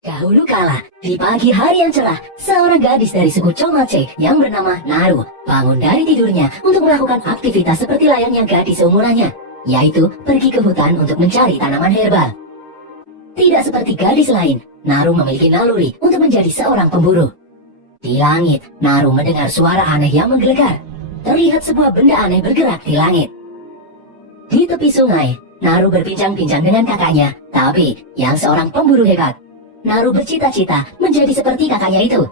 Dahulu kala, di pagi hari yang cerah, seorang gadis dari suku Chomache yang bernama Naru bangun dari tidurnya untuk melakukan aktivitas seperti layaknya gadis seumurannya, yaitu pergi ke hutan untuk mencari tanaman herbal. Tidak seperti gadis lain, Naru memiliki naluri untuk menjadi seorang pemburu. Di langit, Naru mendengar suara aneh yang menggelegar. Terlihat sebuah benda aneh bergerak di langit. Di tepi sungai, Naru berbincang-bincang dengan kakaknya, tapi yang seorang pemburu hebat. Naru bercita-cita menjadi seperti kakaknya itu.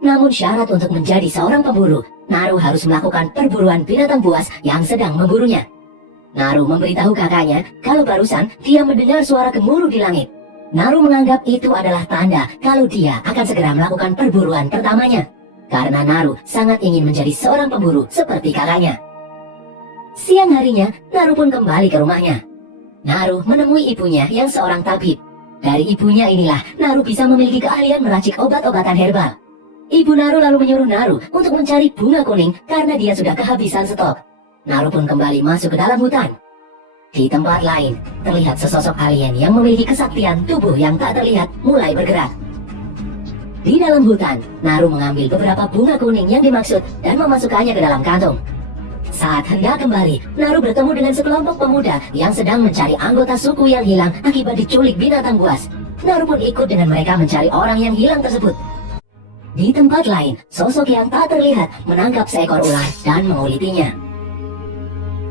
Namun syarat untuk menjadi seorang pemburu, Naru harus melakukan perburuan binatang buas yang sedang memburunya. Naru memberitahu kakaknya kalau barusan dia mendengar suara gemuruh di langit. Naru menganggap itu adalah tanda kalau dia akan segera melakukan perburuan pertamanya. Karena Naru sangat ingin menjadi seorang pemburu seperti kakaknya. Siang harinya, Naru pun kembali ke rumahnya. Naru menemui ibunya yang seorang tabib. Dari ibunya inilah Naru bisa memiliki keahlian meracik obat-obatan herbal. Ibu Naru lalu menyuruh Naru untuk mencari bunga kuning karena dia sudah kehabisan stok. Naru pun kembali masuk ke dalam hutan. Di tempat lain, terlihat sesosok alien yang memiliki kesaktian tubuh yang tak terlihat mulai bergerak. Di dalam hutan, Naru mengambil beberapa bunga kuning yang dimaksud dan memasukkannya ke dalam kantong. Saat hendak kembali, Naru bertemu dengan sekelompok pemuda yang sedang mencari anggota suku yang hilang akibat diculik binatang buas. Naru pun ikut dengan mereka mencari orang yang hilang tersebut. Di tempat lain, sosok yang tak terlihat menangkap seekor ular dan mengulitinya.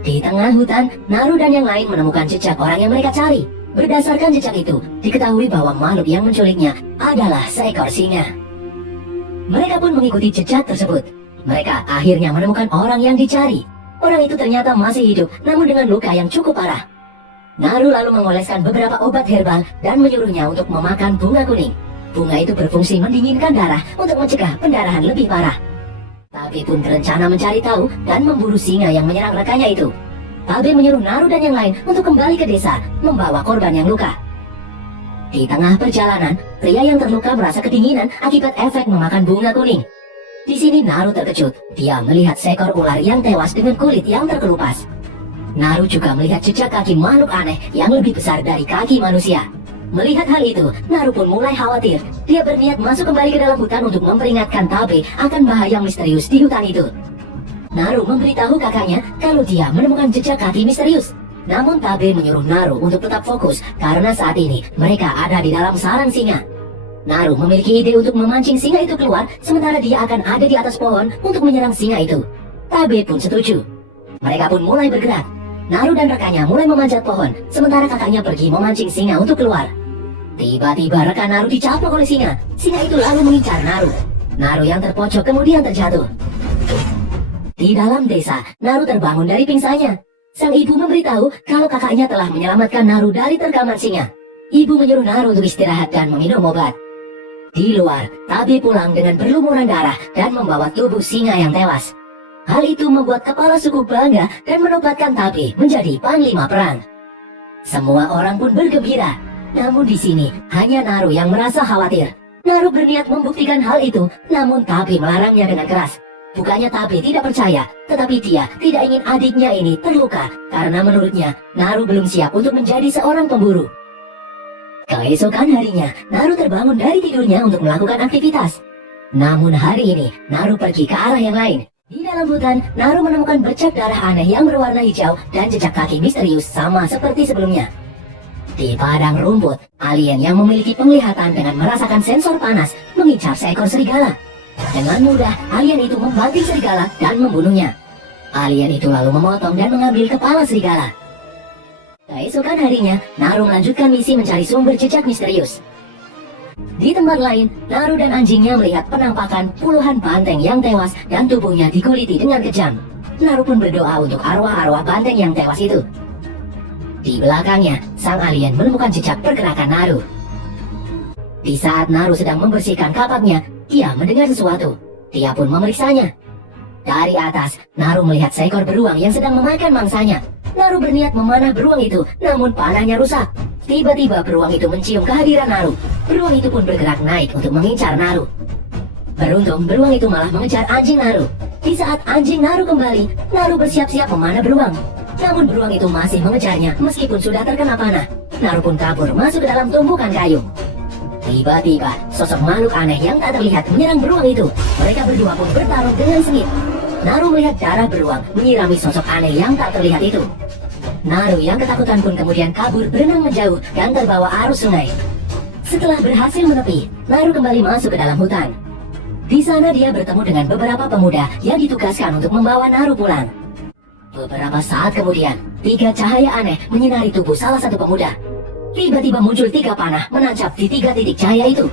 Di tengah hutan, Naru dan yang lain menemukan jejak orang yang mereka cari. Berdasarkan jejak itu, diketahui bahwa makhluk yang menculiknya adalah seekor singa. Mereka pun mengikuti jejak tersebut. Mereka akhirnya menemukan orang yang dicari. Orang itu ternyata masih hidup, namun dengan luka yang cukup parah. Naru lalu mengoleskan beberapa obat herbal dan menyuruhnya untuk memakan bunga kuning. Bunga itu berfungsi mendinginkan darah untuk mencegah pendarahan lebih parah. Tabe pun berencana mencari tahu dan memburu singa yang menyerang rekannya itu. Tabe menyuruh Naru dan yang lain untuk kembali ke desa, membawa korban yang luka. Di tengah perjalanan, pria yang terluka merasa kedinginan akibat efek memakan bunga kuning. Di sini Naru terkejut. Dia melihat seekor ular yang tewas dengan kulit yang terkelupas. Naru juga melihat jejak kaki makhluk aneh yang lebih besar dari kaki manusia. Melihat hal itu, Naru pun mulai khawatir. Dia berniat masuk kembali ke dalam hutan untuk memperingatkan Tabe akan bahaya misterius di hutan itu. Naru memberitahu kakaknya kalau dia menemukan jejak kaki misterius. Namun Tabe menyuruh Naru untuk tetap fokus karena saat ini mereka ada di dalam sarang singa. Naru memiliki ide untuk memancing singa itu keluar, sementara dia akan ada di atas pohon untuk menyerang singa itu. Tabe pun setuju. Mereka pun mulai bergerak. Naru dan rekannya mulai memanjat pohon, sementara kakaknya pergi memancing singa untuk keluar. Tiba-tiba rekan Naru dicaplok oleh singa. Singa itu lalu mengincar Naru. Naru yang terpojok kemudian terjatuh. Di dalam desa, Naru terbangun dari pingsannya. Sang ibu memberitahu kalau kakaknya telah menyelamatkan Naru dari terkaman singa. Ibu menyuruh Naru untuk istirahat dan meminum obat. Di luar, Tabe pulang dengan berlumuran darah dan membawa tubuh singa yang tewas. Hal itu membuat kepala suku bangga dan menobatkan Tabe menjadi panglima perang. Semua orang pun bergembira. Namun di sini, hanya Naru yang merasa khawatir. Naru berniat membuktikan hal itu, namun Tabe melarangnya dengan keras. Bukannya Tabe tidak percaya, tetapi dia tidak ingin adiknya ini terluka karena menurutnya, Naru belum siap untuk menjadi seorang pemburu. Keesokan harinya, Naru terbangun dari tidurnya untuk melakukan aktivitas. Namun hari ini, Naru pergi ke arah yang lain. Di dalam hutan, Naru menemukan bercak darah aneh yang berwarna hijau dan jejak kaki misterius sama seperti sebelumnya. Di padang rumput, alien yang memiliki penglihatan dengan merasakan sensor panas mengincar seekor serigala. Dengan mudah, alien itu membanting serigala dan membunuhnya. Alien itu lalu memotong dan mengambil kepala serigala. Keesokan harinya, Naru melanjutkan misi mencari sumber jejak misterius. Di tempat lain, Naru dan anjingnya melihat penampakan puluhan banteng yang tewas dan tubuhnya dikuliti dengan kejam. Naru pun berdoa untuk arwah-arwah banteng yang tewas itu. Di belakangnya, sang alien menemukan jejak pergerakan Naru. Di saat Naru sedang membersihkan kapaknya, dia mendengar sesuatu. Dia pun memeriksanya. Dari atas, Naru melihat seekor beruang yang sedang memakan mangsanya. Naru berniat memanah beruang itu, namun panahnya rusak. Tiba-tiba beruang itu mencium kehadiran Naru. Beruang itu pun bergerak naik untuk mengincar Naru. Beruntung, beruang itu malah mengejar anjing Naru. Di saat anjing Naru kembali, Naru bersiap-siap memanah beruang. Namun beruang itu masih mengejarnya meskipun sudah terkena panah. Naru pun kabur masuk ke dalam tumpukan kayu. Tiba-tiba, sosok makhluk aneh yang tak terlihat menyerang beruang itu. Mereka berdua pun bertarung dengan sengit. Naru melihat darah beruang menyirami sosok aneh yang tak terlihat itu. Naru yang ketakutan pun kemudian kabur berenang menjauh dan terbawa arus sungai. Setelah berhasil menepi, Naru kembali masuk ke dalam hutan. Di sana dia bertemu dengan beberapa pemuda yang ditugaskan untuk membawa Naru pulang. Beberapa saat kemudian, 3 cahaya aneh menyinari tubuh salah satu pemuda. Tiba-tiba muncul 3 panah menancap di 3 titik cahaya itu.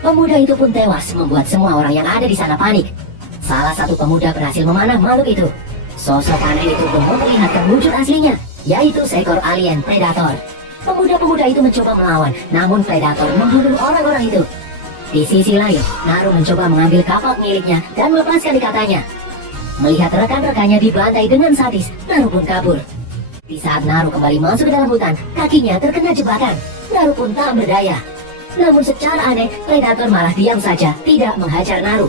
Pemuda itu pun tewas, membuat semua orang yang ada di sana panik. Salah satu pemuda berhasil memanah makhluk itu. Sosok aneh itu pun memperlihatkan wujud aslinya, yaitu seekor alien predator. Pemuda-pemuda itu mencoba melawan, namun predator membunuh orang-orang itu. Di sisi lain, Naru mencoba mengambil kapak miliknya dan melepaskan ikatanya. Melihat rekan-rekannya dibantai dengan sadis, Naru pun kabur. Di saat Naru kembali masuk ke dalam hutan, kakinya terkena jebakan. Naru pun tak berdaya. Namun secara aneh, predator malah diam saja, tidak menghajar Naru.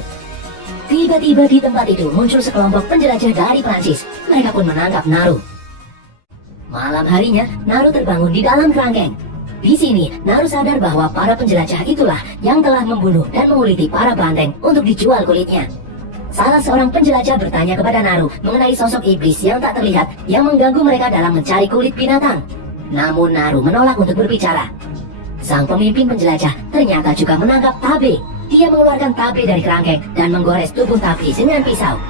Tiba-tiba di tempat itu muncul sekelompok penjelajah dari Prancis. Mereka pun menangkap Naru. Malam harinya, Naru terbangun di dalam kerangkeng. Di sini, Naru sadar bahwa para penjelajah itulah yang telah membunuh dan menguliti para banteng untuk dijual kulitnya. Salah seorang penjelajah bertanya kepada Naru mengenai sosok iblis yang tak terlihat yang mengganggu mereka dalam mencari kulit binatang. Namun Naru menolak untuk berbicara. Sang pemimpin penjelajah ternyata juga menangkap Tabe. Dia mengeluarkan Tabe dari kerangkeng dan menggores tubuh Tabe dengan pisau.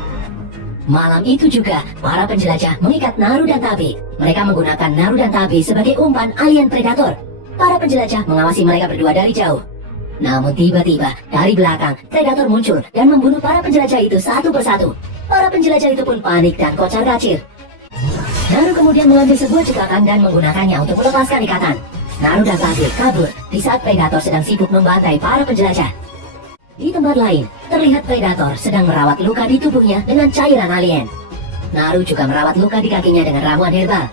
Malam itu juga, para penjelajah mengikat Naru dan Tabe. Mereka menggunakan Naru dan Tabe sebagai umpan alien predator. Para penjelajah mengawasi mereka berdua dari jauh. Namun tiba-tiba, dari belakang, predator muncul dan membunuh para penjelajah itu satu persatu. Para penjelajah itu pun panik dan kocar-kacir. Naru kemudian mengambil sebuah cekakan dan menggunakannya untuk melepaskan ikatan. Naru dan Tabe kabur di saat predator sedang sibuk membantai para penjelajah. Di tempat lain, terlihat predator sedang merawat luka di tubuhnya dengan cairan alien. Naru juga merawat luka di kakinya dengan ramuan herbal.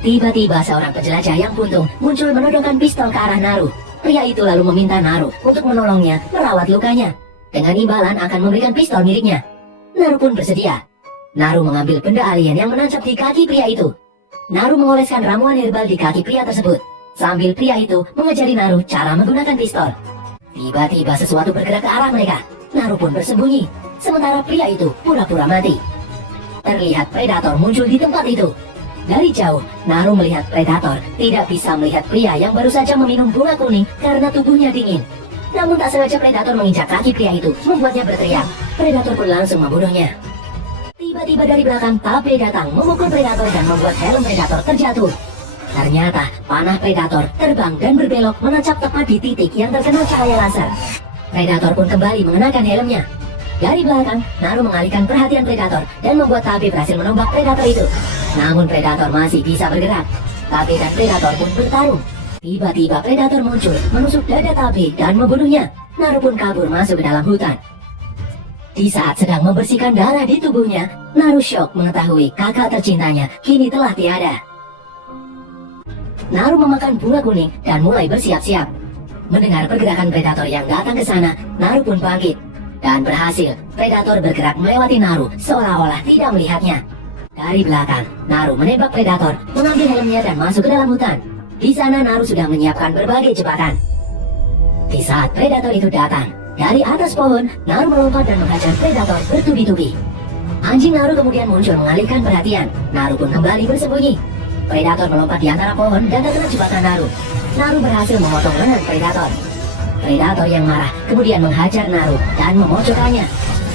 Tiba-tiba seorang penjelajah yang buntung muncul menodongkan pistol ke arah Naru. Pria itu lalu meminta Naru untuk menolongnya merawat lukanya. Dengan imbalan akan memberikan pistol miliknya. Naru pun bersedia. Naru mengambil benda alien yang menancap di kaki pria itu. Naru mengoleskan ramuan herbal di kaki pria tersebut. Sambil pria itu mengajari Naru cara menggunakan pistol. Tiba-tiba sesuatu bergerak ke arah mereka. Naru pun bersembunyi. Sementara pria itu pura-pura mati. Terlihat predator muncul di tempat itu. Dari jauh, Naru melihat predator tidak bisa melihat pria yang baru saja meminum bunga kuning karena tubuhnya dingin. Namun tak sengaja predator menginjak kaki pria itu, membuatnya berteriak. Predator pun langsung membunuhnya. Tiba-tiba dari belakang, Tabe datang memukul predator dan membuat helm predator terjatuh. Ternyata, panah predator terbang dan berbelok menancap tepat di titik yang terkena cahaya laser. Predator pun kembali mengenakan helmnya. Dari belakang, Naru mengalihkan perhatian predator dan membuat Tabe berhasil menombak predator itu. Namun predator masih bisa bergerak. Tabe dan predator pun bertarung. Tiba-tiba predator muncul, menusuk dada Tabe dan membunuhnya. Naru pun kabur masuk ke dalam hutan. Di saat sedang membersihkan darah di tubuhnya, Naru syok mengetahui kakak tercintanya kini telah tiada. Naru memakan bunga kuning dan mulai bersiap-siap. Mendengar pergerakan predator yang datang ke sana, Naru pun bangkit. Dan berhasil, predator bergerak melewati Naru seolah-olah tidak melihatnya. Dari belakang, Naru menembak predator, mengambil helmnya dan masuk ke dalam hutan. Di sana Naru sudah menyiapkan berbagai jebakan. Di saat predator itu datang, dari atas pohon, Naru melompat dan menghajar predator bertubi-tubi. Anjing Naru kemudian muncul mengalihkan perhatian. Naru pun kembali bersembunyi. Predator melompat di antara pohon dan terkena jebakan Naru. Naru berhasil memotong lengan predator. Predator yang marah kemudian menghajar Naru dan memojokkannya.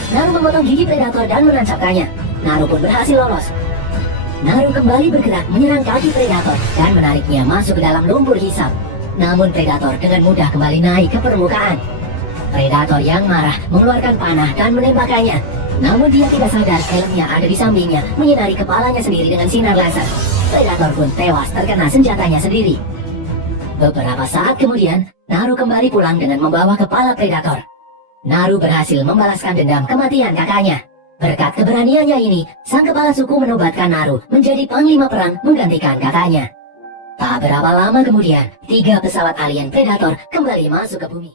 Naru memotong gigi predator dan menancapkannya. Naru pun berhasil lolos. Naru kembali bergerak menyerang kaki predator dan menariknya masuk ke dalam lumpur hisap. Namun predator dengan mudah kembali naik ke permukaan. Predator yang marah mengeluarkan panah dan menembakkannya. Namun dia tidak sadar helmnya ada di sampingnya menyinari kepalanya sendiri dengan sinar laser. Predator pun tewas terkena senjatanya sendiri. Beberapa saat kemudian, Naru kembali pulang dengan membawa kepala predator. Naru berhasil membalaskan dendam kematian kakaknya. Berkat keberaniannya ini, sang kepala suku menobatkan Naru menjadi panglima perang menggantikan kakaknya. Tak berapa lama kemudian, 3 pesawat alien predator kembali masuk ke bumi.